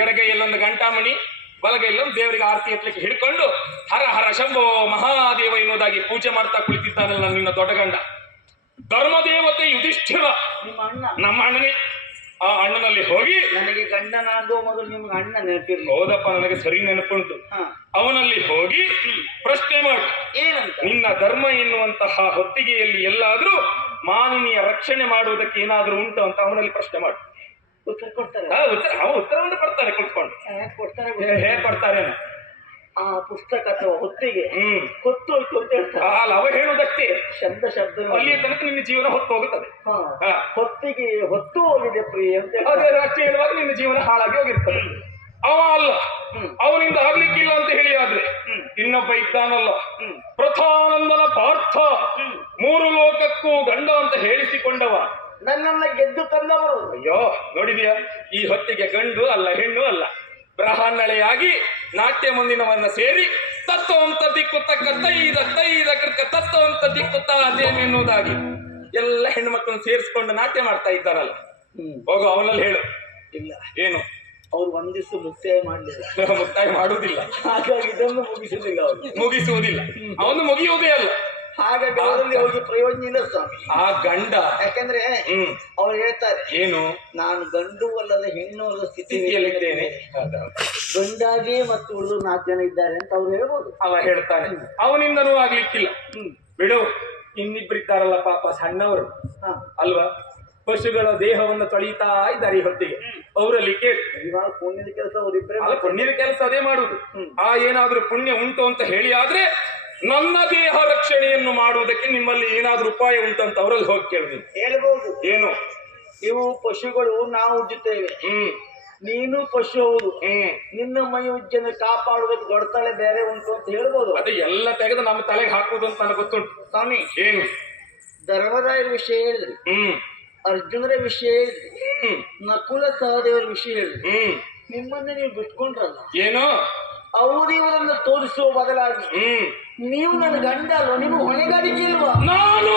ಎಡಗೈಯಲ್ಲೊಂದು ಗಂಟಾಮಣಿ ಬಲಗೈಯಲ್ಲೊಂದು ದೇವರಿಗೆ ಆರತಿ ಎತ್ತಲಿಕ್ಕೆ ಹಿಡ್ಕೊಂಡು ಹರ ಹರ ಶಂಭೋ ಮಹಾದೇವ ಎನ್ನುವುದಾಗಿ ಪೂಜೆ ಮಾಡ್ತಾ ಕುಳಿತಿದ್ದಾನಲ್ಲ ನಿನ್ನ ದೊಡ್ಡ ಗಂಡ. ಧರ್ಮದೇವತೆ ಯುಧಿಷ್ಠಿರ. ನಿಮ್ಮ ಅಣ್ಣ. ನಮ್ಮ ಅಣ್ಣನೇ. ಆ ಅಣ್ಣನಲ್ಲಿ ಹೋಗಿ ನನಗೆ ಗಂಡನಾಗುವ ಮೊದಲು ನಿಮ್ಗೆ ಅಣ್ಣ ನೆನಪಿರ್ಲಿ. ಹೌದಪ್ಪ ನನಗೆ ಸರಿ ನೆನಪುಂಟು. ಅವನಲ್ಲಿ ಹೋಗಿ ಪ್ರಶ್ನೆ ಮಾಡು. ಏನಂತ? ನಿನ್ನ ಧರ್ಮ ಎನ್ನುವಂತಹ ಹೊತ್ತಿಗೆಯಲ್ಲಿ ಎಲ್ಲಾದ್ರೂ ಮಾನಿನಿಯ ರಕ್ಷಣೆ ಮಾಡುವುದಕ್ಕೆ ಏನಾದ್ರೂ ಉಂಟು ಅಂತ ಅವನಲ್ಲಿ ಪ್ರಶ್ನೆ ಮಾಡು. ಉತ್ತರ ಕೊಡ್ತಾರೆ. ಉತ್ತರ ಅವ ಉತ್ತರವನ್ನು ಕೊಡ್ತಾನೆ ಕುತ್ಕೊಂಡು. ಕೊಡ್ತಾರೆ ಹೇ- ಕೊಡ್ತಾರೆ. ಆ ಪುಸ್ತಕ ಅಥವಾ ಹೊತ್ತಿಗೆ ಹ್ಮ್. ಹೊತ್ತು ಹೋಯ್ತು ಅಂತ ಹೇಳ್ತಾರೆ. ಅಲ್ಲ ಅವ ಹೇಳುವುದಷ್ಟೇ. ಶಬ್ದ ಶಬ್ದ ಅಲ್ಲಿ ತನಕ ನಿನ್ನ ಜೀವನ ಹೊತ್ತು ಹೋಗುತ್ತದೆ. ಹಾ. ಹಾ. ಹೊತ್ತಿಗೆ ಹೊತ್ತು ಹೋಗಿದೆ ಪ್ರಿಯ ಅಂತ. ಅದೇ ಅಷ್ಟೇ ಹೇಳುವಾಗ ನಿನ್ನ ಜೀವನ ಹಾಳಾಗಿ ಹೋಗಿರ್ತದೆ. ಅವ ಅಲ್ಲ. ಹ್ಮ್. ಅವನಿಂದ ಆಗ್ಲಿಕ್ಕಿಲ್ಲ ಅಂತ ಹೇಳಿ ಆದ್ರೆ ಇನ್ನೊಬ್ಬ ಇದ್ದಾನಲ್ಲ. ಹ್ಮ್. ಪ್ರಥಾನಂದನ ಪಾರ್ಥ. ಮೂರು ಲೋಕಕ್ಕೂ ಗಂಡ ಅಂತ ಹೇಳಿಸಿಕೊಂಡವ. ನನ್ನನ್ನ ಗೆದ್ದು ತಂದವರು. ಅಯ್ಯೋ ನೋಡಿದೀಯ? ಈ ಹೊತ್ತಿಗೆ ಗಂಡು ಅಲ್ಲ ಹೆಣ್ಣು ಅಲ್ಲ. ಬ್ರಹ್ಮಣಳೆಯಾಗಿ ನಾಟ್ಯ ಮುಂದಿನವನ್ನ ಸೇರಿ ತತ್ವಂತ ದಿಕ್ಕುತ್ತ ತಕ್ಕ ತೈದ ತೈದ ಕೃತ ತತ್ವವಂತ ದಿಕ್ಕು ಅದೇನೆನ್ನುವುದಾಗಿ ಎಲ್ಲ ಹೆಣ್ಣು ಸೇರಿಸ್ಕೊಂಡು ಸೇರಿಸಿಕೊಂಡು ನಾಟ್ಯ ಮಾಡ್ತಾ ಇದ್ದಾರಲ್ಲ ಹೋಗು ಅವನಲ್ಲಿ ಹೇಳು. ಇಲ್ಲ. ಏನು? ಅವ್ರು ಒಂದಿಷ್ಟು ಮುಕ್ತಾಯ ಮಾಡಲಿಲ್ಲ. ಮುಕ್ತಾಯ ಮಾಡುವುದಿಲ್ಲ. ಹಾಗಾಗಿ ಇದನ್ನು ಮುಗಿಸುವುದಿಲ್ಲ ಅವನು ಮುಗಿಸುವುದಿಲ್ಲ. ಅವನು ಮುಗಿಯುವುದೇ ಅಲ್ಲ. ಹಾಗಾಗಿ ಅವರಲ್ಲಿ ಹೋಗಿ ಪ್ರಯೋಜನ ಇಲ್ಲ ಸ್ವಾಮಿ ಆ ಗಂಡ. ಯಾಕಂದ್ರೆ ಹ್ಮ್. ಅವ್ರು ಹೇಳ್ತಾರೆ ಏನು? ನಾನು ಗಂಡು ಅಲ್ಲದ ಹೆಣ್ಣು ಅಲ್ಲದ ಸ್ಥಿತಿಯಲ್ಲಿದ್ದೇನೆ. ಗಂಡಾಗಿ ಮತ್ತು ಉಳಿದು ನಾಲ್ಕು ಜನ ಇದ್ದಾರೆ ಅಂತ ಅವ್ರು ಹೇಳ್ಬೋದು. ಅವ ಹೇಳ್ತಾನೆ. ಅವನಿಂದನೂ ಆಗ್ಲಿಕ್ಕಿಲ್ಲ. ಹ್ಮ್. ಬಿಡು ಇನ್ನಿಬ್ಬರಿದ್ದಾರಲ್ಲ ಪಾಪ ಸಣ್ಣವರು. ಅಲ್ವಾ? ಪಶುಗಳ ದೇಹವನ್ನು ತೊಳಿತಾ ಇದ್ದಾರೆ ಈ ಹೊತ್ತಿಗೆ. ಅವರಲ್ಲಿ ಕೇಳಿ. ಇವಾಗ ಪುಣ್ಯದ ಕೆಲಸ ಅವರಿಬ್ಬರೇ ಅಲ್ಲ ಪುಣ್ಯದ ಕೆಲಸ ಅದೇ ಮಾಡುದು. ಹ್ಮ್. ಆ ಏನಾದ್ರೂ ಪುಣ್ಯ ಉಂಟು ಅಂತ ಹೇಳಿ ಆದ್ರೆ ನನ್ನ ದೇಹ ರಕ್ಷಣೆಯನ್ನು ಮಾಡುವುದಕ್ಕೆ ನಿಮ್ಮಲ್ಲಿ ಏನಾದ್ರೂ ಉಪಾಯ ಉಂಟಂತ ಅಂತ ಅವರಲ್ಲಿ ಹೋಗಿ ಕೇಳಿದ್ವಿ ಹೇಳ್ಬೋದು. ಏನು? ಇವು ಪಶುಗಳು ನಾವು ಉಜ್ಜುತ್ತೇವೆ. ಹ್ಮ್. ನೀನು ಪಶು ಹೌದು. ನಿನ್ನ ಮೈ ಉಜ್ಜನ್ನು ಕಾಪಾಡುವುದಕ್ಕೆ ಗೊಡ್ತಾಳೆ ಬೇರೆ ಉಂಟು ಅಂತ ಹೇಳ್ಬೋದು. ಅದೇ ಎಲ್ಲ ತೆಗೆದು ನಮ್ಮ ತಲೆಗೆ ಹಾಕುವುದು ಅಂತ ನನಗೆ ಗೊತ್ತುಂಟು. ಸ್ವಾಮಿ. ಏನು? ಧರ್ಮರಾಯರ ವಿಷಯ ಹೇಳಿದ್ರಿ. ಹ್ಮ್. ಅರ್ಜುನರ ವಿಷಯ ಹೇಳಿದ್ರಿ. ನಕುಲ ಸಹದೇವರ ವಿಷಯ ಹೇಳಿದ್ರಿ. ಹ್ಮ್. ನಿಮ್ಮನ್ನೇ ನೀವು ಬಿಟ್ಕೊಂಡ್ರಲ್ಲ. ಏನು? ಅವರು ಇವರನ್ನು ತೋರಿಸುವ ಬದಲಾಗಿ ನೀವು ನನ್ನ ಗಂಡ ಅಲ್ವ? ನಿಮಗೆ ಹೊಣೆಗಾರಿಕೆ ಇಲ್ವಾ? ನಾನು!